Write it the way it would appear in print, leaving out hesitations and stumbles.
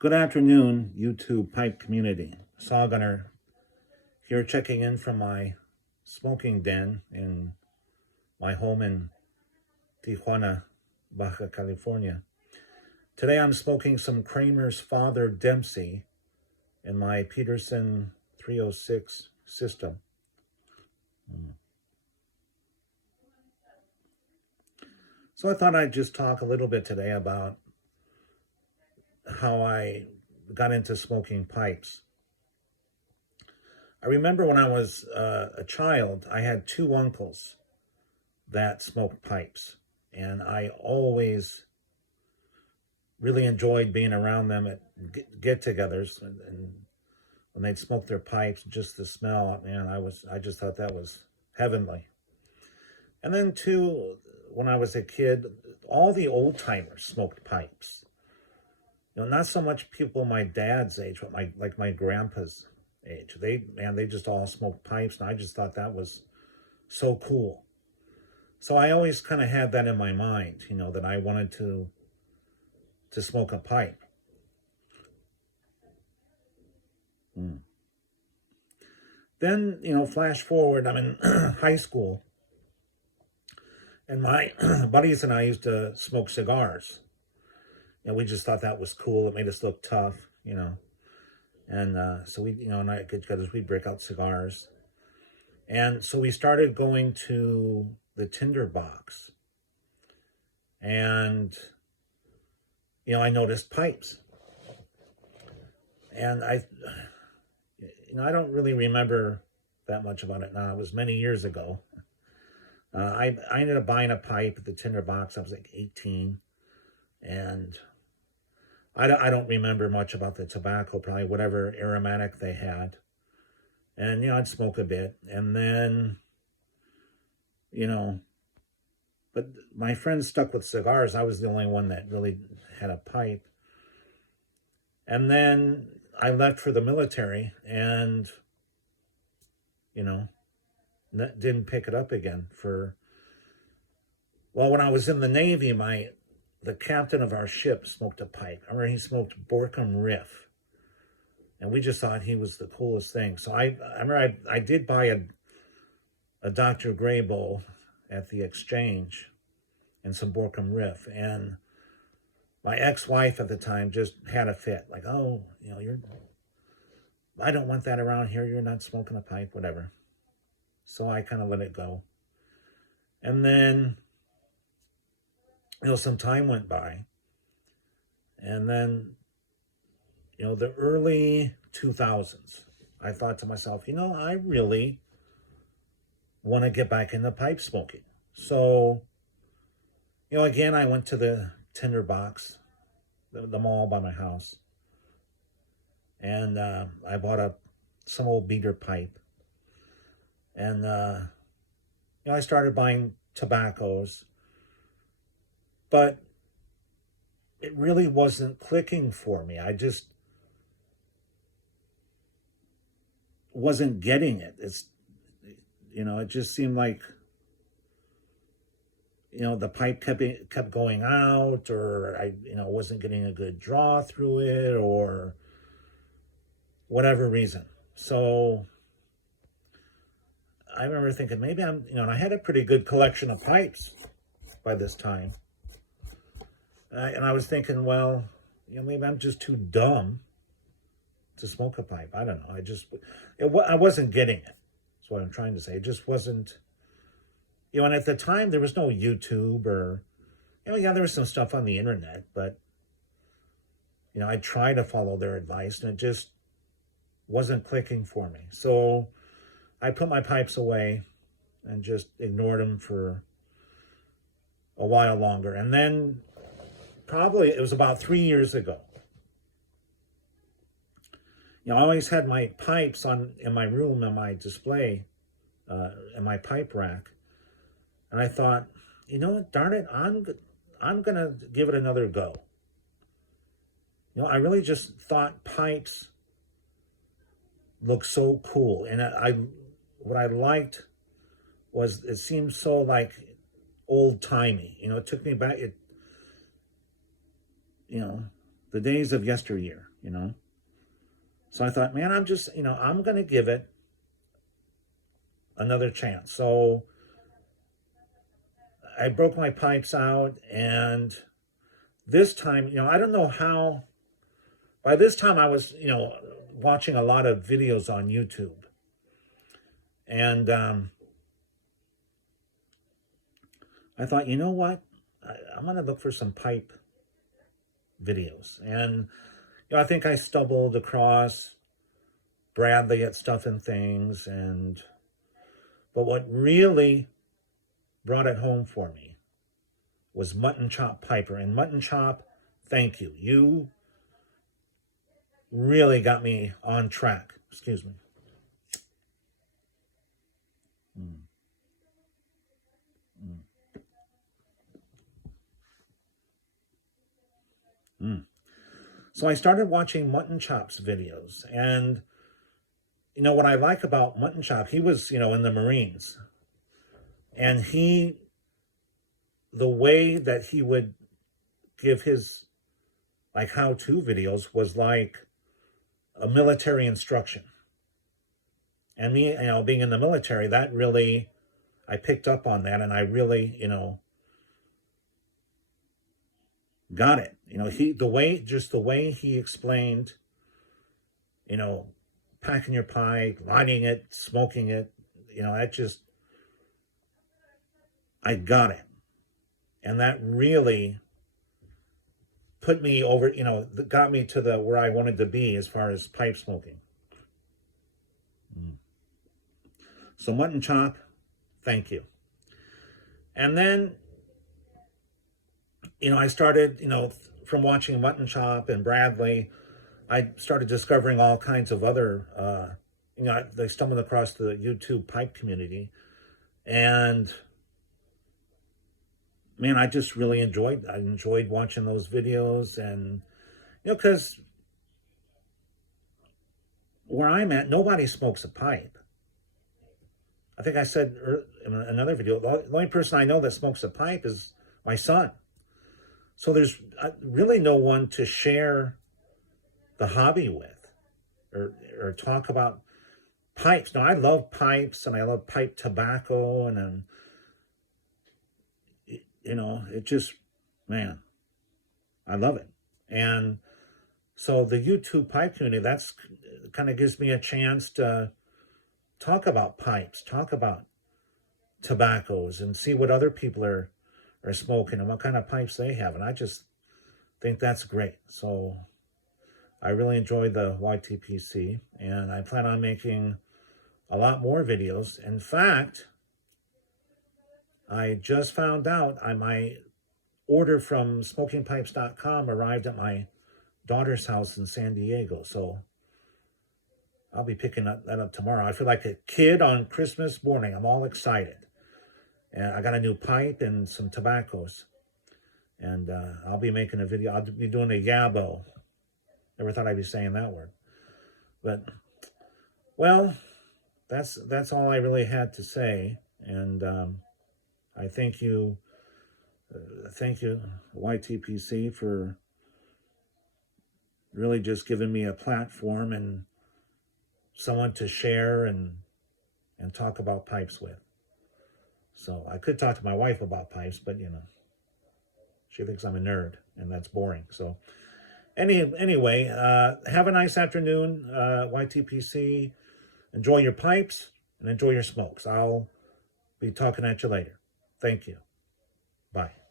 Good afternoon, YouTube pipe community. Saw Gunner here checking in from my smoking den in my home in Tijuana, Baja California. Today I'm smoking some Kramer's Father Dempsey in my Peterson 306 system. So I thought I'd just talk a little bit today about how I got into smoking pipes. I remember when I was a child, I had two uncles that smoked pipes, and I always really enjoyed being around them at get-togethers, and when they'd smoke their pipes, just the smell, man, I just thought that was heavenly. And then too, when I was a kid, all the old timers smoked pipes. Not so much people my dad's age, but my grandpa's age. They just all smoked pipes, and I just thought that was so cool. So I always kind of had that in my mind, that I wanted to smoke a pipe. Then, flash forward, I'm in high school, and my buddies and I used to smoke cigars. We just thought that was cool. It made us look tough, And so we, and I could, because we break out cigars. And so we started going to the tinder box. And, I noticed pipes. And I don't really remember that much about it now. It was many years ago. I ended up buying a pipe at the tinder box. I was like 18. And I don't remember much about the tobacco, probably whatever aromatic they had. And, I'd smoke a bit. And then, but my friends stuck with cigars. I was the only one that really had a pipe. And then I left for the military and, didn't pick it up again when I was in the Navy, the captain of our ship smoked a pipe. I remember he smoked Borkum Riff, and we just thought he was the coolest thing. So I remember I did buy a Dr. Gray bowl at the exchange and some Borkum Riff, and my ex-wife at the time just had a fit, like, oh, I don't want that around here. You're not smoking a pipe, whatever. So I kind of let it go. And then, some time went by. And then, the early 2000s, I thought to myself, I really want to get back into pipe smoking. So, again, I went to the tinder box, the mall by my house. And I bought some old beater pipe. And, I started buying tobaccos. But it really wasn't clicking for me. I just wasn't getting it. It just seemed like, the pipe kept going out, or I, wasn't getting a good draw through it, or whatever reason. So I remember thinking maybe and I had a pretty good collection of pipes by this time. And I was thinking, well, maybe I'm just too dumb to smoke a pipe. I don't know. I wasn't getting it. That's what I'm trying to say. It just wasn't, and at the time there was no YouTube or, there was some stuff on the internet, but, I tried to follow their advice and it just wasn't clicking for me. So I put my pipes away and just ignored them for a while longer. And then probably it was about 3 years ago. I always had my pipes in my room, in my display, in my pipe rack. And I thought, what, darn it, I'm going to give it another go. I really just thought pipes looked so cool. And what I liked was it seemed so like old timey. It took me back. The the days of yesteryear, you know. So I thought, man, I'm just, I'm going to give it another chance. So I broke my pipes out, and this time, I don't know how, by this time I was, watching a lot of videos on YouTube. And I thought, you know what? I'm going to look for some pipe videos. And, I think I stumbled across Bradley at Stuff and Things. But what really brought it home for me was Mutton Chop Piper. And Mutton Chop, thank you. You really got me on track. Excuse me. So I started watching Mutton Chop's videos. And, what I like about Mutton Chop, he was, in the Marines. And the way that he would give his, like, how-to videos was like a military instruction. And me, being in the military, that really, I picked up on that, and I really, got it. The way he explained, packing your pipe, lighting it, smoking it, I got it. And that really put me over, got me to where I wanted to be as far as pipe smoking. So Mutton Chop, thank you. And then, I started, from watching Mutton Chop and Bradley, I started discovering all kinds of other, I stumbled across the YouTube pipe community. And man, I just really enjoyed watching those videos. And, because where I'm at, nobody smokes a pipe. I think I said in another video, the only person I know that smokes a pipe is my son. So there's really no one to share the hobby with or talk about pipes. Now, I love pipes, and I love pipe tobacco, and it just, man, I love it. And so the YouTube pipe community, that's kind of gives me a chance to talk about pipes, talk about tobaccos, and see what other people are smoking and what kind of pipes they have. And I just think that's great. So I really enjoyed the YTPC, and I plan on making a lot more videos. In fact, I just found out my order from smokingpipes.com arrived at my daughter's house in San Diego. So I'll be picking that up tomorrow. I feel like a kid on Christmas morning. I'm all excited. And I got a new pipe and some tobaccos. And I'll be making a video. I'll be doing a yabo. Never thought I'd be saying that word. But, well, that's all I really had to say. And I thank you, YTPC, for really just giving me a platform and someone to share and talk about pipes with. So I could talk to my wife about pipes, but she thinks I'm a nerd, and that's boring. So anyway, have a nice afternoon, YTPC. Enjoy your pipes and enjoy your smokes. I'll be talking at you later. Thank you. Bye.